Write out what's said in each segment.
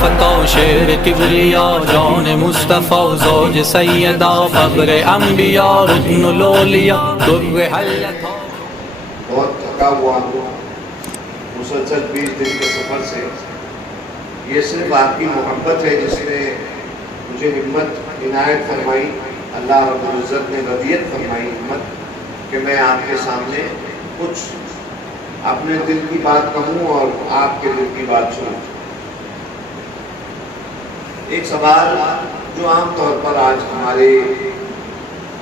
فتح شیر کبریا جان مصطفیٰ زوج سیدہ فخر انبیاء رکن الاولیاء در حلت. بہت تھکا ہوا ہوں مسلسل 20 دن کے سفر سے. یہ صرف آپ کی محبت ہے جس نے مجھے ہمت عنایت فرمائی. اللہ رب العزت نے رضیت فرمائی ہمت کہ میں آپ کے سامنے کچھ اپنے دل کی بات کہوں اور آپ کے دل کی بات سنوں. ایک سوال جو عام طور پر آج ہمارے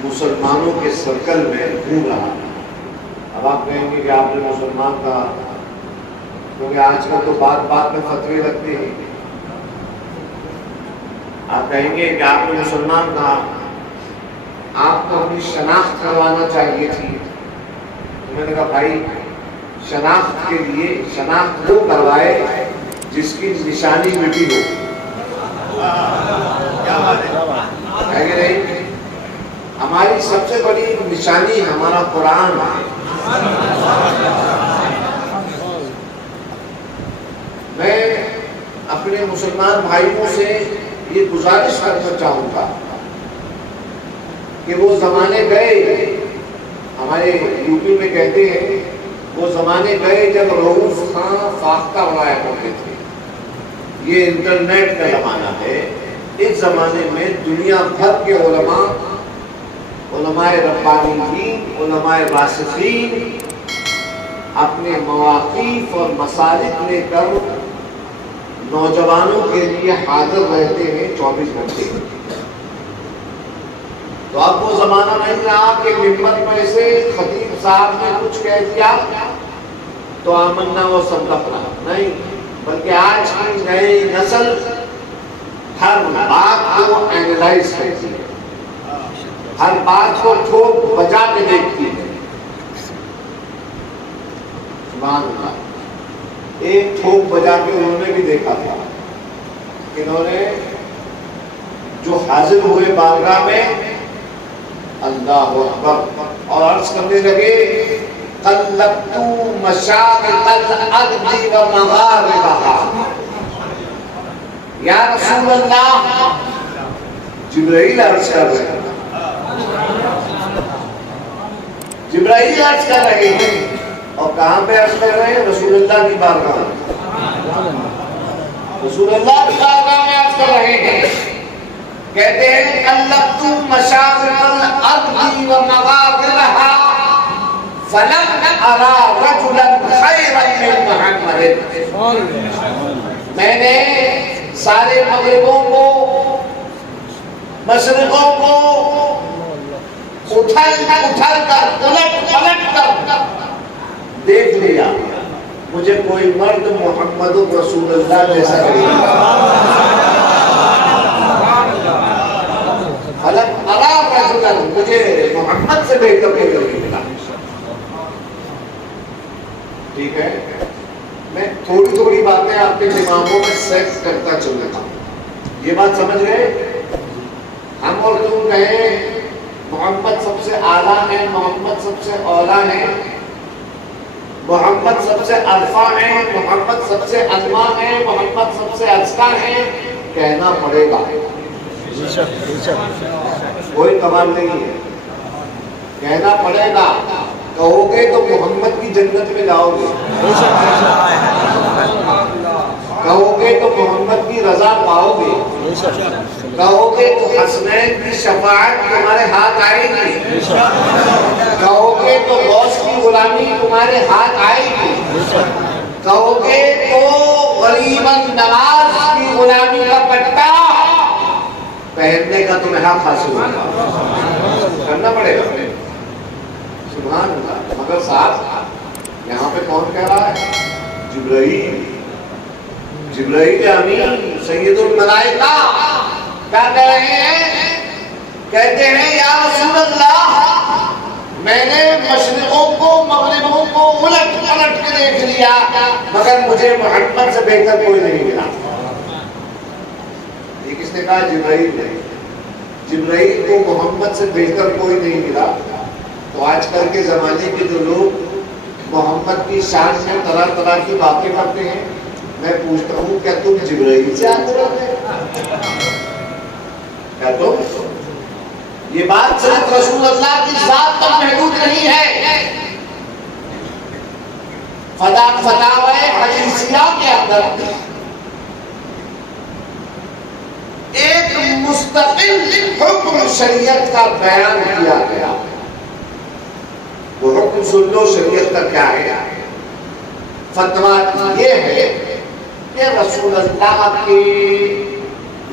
مسلمانوں کے سرکل میں گھوم رہا ہے. اب آپ کہیں گے کہ آپ نے مسلمان کہا کیونکہ آج کل تو بات بات میں فتوے لگتے ہیں. آپ کہیں گے کہ آپ نے مسلمان کہا آپ کو اپنی شناخت کروانا چاہیے تھی. میں نے کہا بھائی شناخت کے لیے شناخت وہ کروائے جس کی نشانی مٹی ہو. ہے کہ نہیں؟ ہماری سب سے بڑی نشانی ہمارا قرآن ہے. میں اپنے مسلمان بھائیوں سے یہ گزارش کرنا چاہوں گا کہ وہ زمانے گئے, ہمارے یوپی میں کہتے ہیں وہ زمانے گئے جب رؤوف خان فاختہ اڑایا کرتے تھے. یہ انٹرنیٹ کا زمانہ ہے. اس زمانے میں دنیا بھر کے علماء ربانیین, علماء راسخین اپنے مواقف اور مسالک لے کر نوجوانوں کے لیے حاضر رہتے ہیں 24 گھنٹے. تو اب وہ زمانہ نہیں رہا کہ ممبر میں سے خطیب صاحب نے کچھ کہہ دیا تو آمنا وہ صدقنا. نہیں, بلکہ آج کی نئی نسل ہر بات کو اینالائز کرتی ہے, ہر بات کو ٹھوک بجا کے دیکھتی ہے. سبحان اللہ. ایک ٹھوک بجا کے انہوں نے بھی دیکھا تھا. انہوں نے جو حاضر ہوئے بارگاہ میں اللہ اکبر اور عرض کرنے لگے قلبت مشارق الارض ومغاربها یا رسول اللہ. جبرائیل عرض کر رہے ہیں, جبرائیل عرض کر رہے ہیں. اور کہاں پہ عرض کر رہے ہیں؟ رسول اللہ کی بارگاہ میں. رسول اللہ کی بارگاہ میں عرض کر رہے ہیں. کہتے ہیں قلبت مشارق الارض ومغاربها فلم ارى رجلا خيرا من محمد. میں نے سارے مغربوں کو مشرقوں کو اٹھل کر الٹ پلٹ کر دیکھ لیا, مجھے کوئی مرد محمد رسول اللہ جیسا نہیں. فلم ارى رجلا, مجھے محمد سے بہتر کوئی نہیں ملا. ٹھیک ہے, میں تھوڑی باتیں آپ کے دماغوں میں سیٹ کرتا چل رہا ہوں. یہ بات سمجھ گئے؟ ہم اور تم کہیں محمد سب سے اعلیٰ ہے, محمد سب سے اولیٰ ہے, محمد سب سے عرفا ہے, محمد سب سے ادما ہے, محمد سب سے ازکا ہے. کہنا پڑے گا, کوئی کمال نہیں ہے. کہنا پڑے گا. کہو گے تو محمد کی جنت میں جاؤ گے, کہو گے تو محمد کی رضا پاؤ گے, کہو گے تو حسنین کی شفاعت تمہارے ہاتھ آئے گی, کہو گے تو غوث کی غلامی تمہارے ہاتھ آئے گی, کہو گے تو غریب نواز کی غلامی کا پٹا پہننے کا تمہیں حق حاصل ہوگا. کرنا پڑے گا. سبحان اللہ. مگر صاحب یہاں پہ کون کہہ رہا ہے؟ جبرائیل امین سید الملائکہ کیا کہہ رہے ہیں؟ کہتے ہیں یا رسول اللہ میں نے مشرقوں کو مغربوں کو الٹ پلٹ کے دیکھ لیا مگر مجھے محمد سے بہتر کوئی نہیں ملا. یہ کس نے کہا؟ جبرائیل نے. جبرائیل کو محمد سے بہتر کوئی نہیں ملا. تو آج کل کے زمانے کے جو لوگ محمد کی شان میں طرح طرح کی باتیں کرتے ہیں, میں پوچھتا ہوں کیا تم جبرائیل سے آتے رہتے؟ کیا تم؟ یہ بات صرف رسول اللہ کی ذات تک محدود نہیں ہے. فتاوی حدیثیہ کے اندر ایک مستقل حکم شریعت کا بیان کیا گیا. وہ حکم سن لو شریعت کا کیا ہے. فتویٰ یہ ہے کہ رسول اللہ کے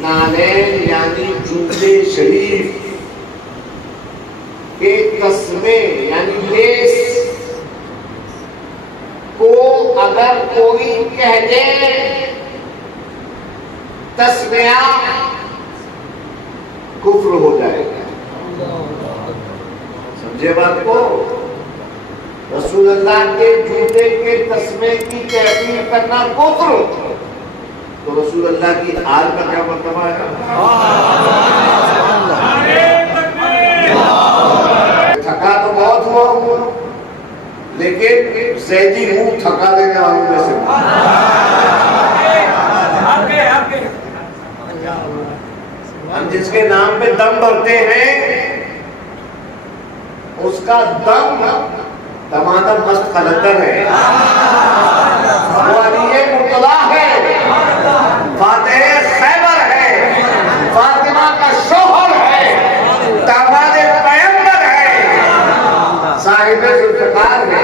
نالین یعنی جوتے شریف کے تسمے یعنی لیس کو اگر کوئی کہہ دے تسمیہ کفر ہو جائے گا. سمجھے بات کو؟ رسول اللہ کے جوتے کے تسمے کی تحقیر کرنا کفر ہوتا ہے. تو رسول اللہ کی آل کا کیا مرتبہ ہے؟ تھکا تو بہت ہوا ہوں لیکن زیدی ہوں تھکا دینے والوں میں سے. ہم جس کے نام پہ دم بھرتے ہیں اس کا دم دمادم مست قلندر ہے. وہ علی مرتضی ہے, فاتح خیبر ہے, فاطمہ کا شوہر ہے, داماد پیغمبر ہے, صاحب ذوالفقار ہے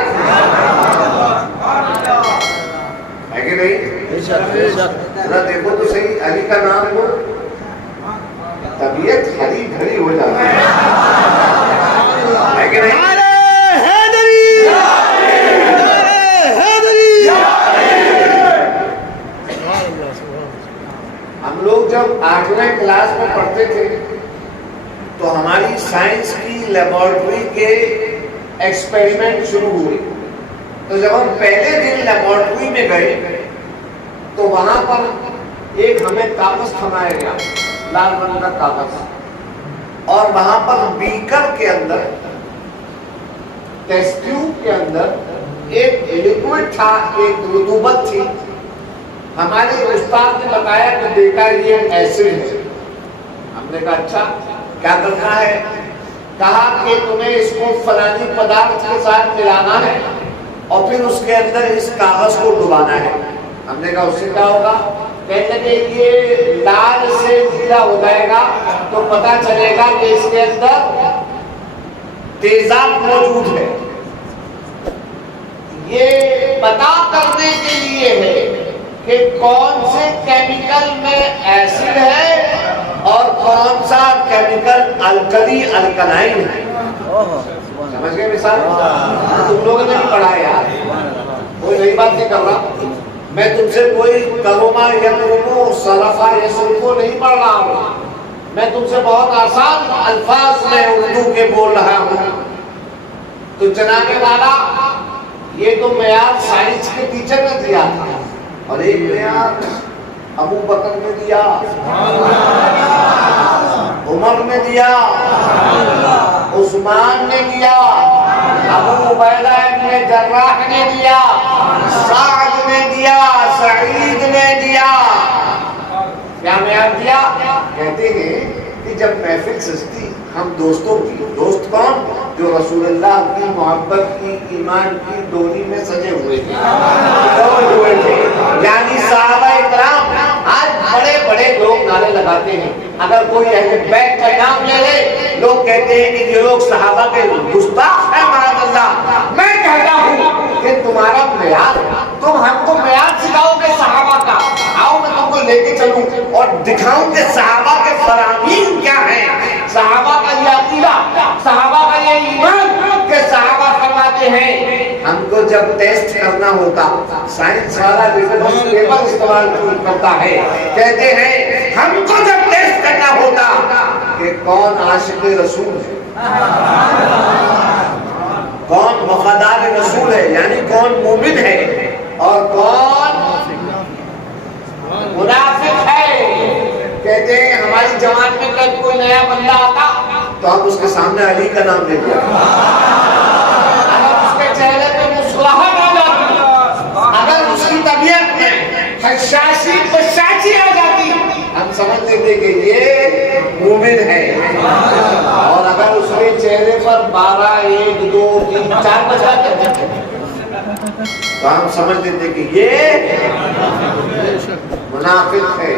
کہ نہیں؟ ذرا دیکھو تو صحیح, علی کا نام لو طبیعت ہری بھری ہو جاتی ہے کہ نہیں؟ ہم لوگ جب 8ویں کلاس میں پڑھتے تھے تو ہماری سائنس کی لیبارٹری کے ایکسپیریمنٹ شروع ہوئے. تو جب ہم پہلے دن لیبارٹری میں گئے تو وہاں پر ایک ہمیں کاغذ تھمایا گیا, لال رنگ کا کاغذ, اور وہاں پر بیکر کے اندر ٹیسٹ ٹیوب کے اندر ایک لیکوڈ تھا, ایک رطوبت تھی. ہمارے استاد نے بتایا کہ بیٹا یہ ایسڈ ہے. ہم نے کہا اچھا کیا کرنا ہے؟ کہا کہ تمہیں اس کو فلانی پدارتھ کے ساتھ ملانا ہے اور پھر اس کے اندر اس کاغذ کو ڈبانا ہے. ہم نے کہا اس سے کیا ہوگا؟ کہتے کہ یہ لال سے نیلا ہو جائے گا تو پتا چلے گا کہ اس کے اندر تیزاب موجود ہے. یہ پتا کرنے کے لیے ہے کہ کون سے کیمیکل میں ایسڈ ہے اور کون سا کیمیکل الکلی الکلائن ہے. سمجھ گئے مثال؟ تم لوگوں نے بھی پڑھا یار, کوئی نئی بات نہیں کر رہا میں. تم سے کوئی کروما یا کرومو صرفہ یا صرفو نہیں پڑھ رہا ہوں. میں تم سے بہت آسان الفاظ میں اردو کے بول رہا ہوں. تو جناب والا یہ تو معیار سائنس کے ٹیچر نے دیا تھا, اور ایک معیار ابو بکر نے دیا, عمر نے دیا, عثمان نے دیا, ابو عبیدہ ابن جراح نے دیا, سعد نے دیا, سعید نے دیا. کیا معیار دیا؟ کہتے ہیں کہ جب محفل سجتی ہم دوستوں کی, دوست کون؟ جو رسول اللہ کی محبت کی ایمان کی ڈوری میں سجے ہوئے تھے, یعنی صحابہ اکرام. آج بڑے بڑے لوگ نعرے لگاتے ہیں, اگر کوئی اہل بیت کا نام لے لے لوگ کہتے ہیں کہ یہ لوگ صحابہ کے گستاخ ہیں معاذ اللہ. میں کہتا ہوں کہ تمہارا معیار, تم ہم کو معیار سکھاؤ گے صحابہ کا, آؤ میں تم کو لے کے چلوں اور دکھاؤں کہ صحابہ کے فرامین کیا ہیں, صحابہ کا یہ عقیدہ, صحابہ کا یہ ایمان کہ صحابہ فرماتے ہیں ہم کو جب ٹیسٹ کرنا ہوتا, سائنس والا ریفرنس پیپر استعمال کرتا ہے, کہتے ہیں ہم کو جب ٹیسٹ کرنا ہوتا کہ کون عاشق رسول ہے, کون وفادار رسول ہے یعنی کون مومن ہے اور کون منافق ہے. کہتے ہیں ہماری جماعت میں جب کوئی نیا بندہ آتا تو ہم اس کے سامنے علی کا نام لے دیا, اگر اس کے چہرے پہ مسکراہٹ آ جاتی, اگر اس کی طبیعت میں خشاشی بشاشی آ جاتی ہم سمجھتے تھے کہ یہ مومن ہے، اور اگر اس کے چہرے پر 12 1 2 3 4 بجاتے تو ہم سمجھتے تھے کہ یہ منافق ہے۔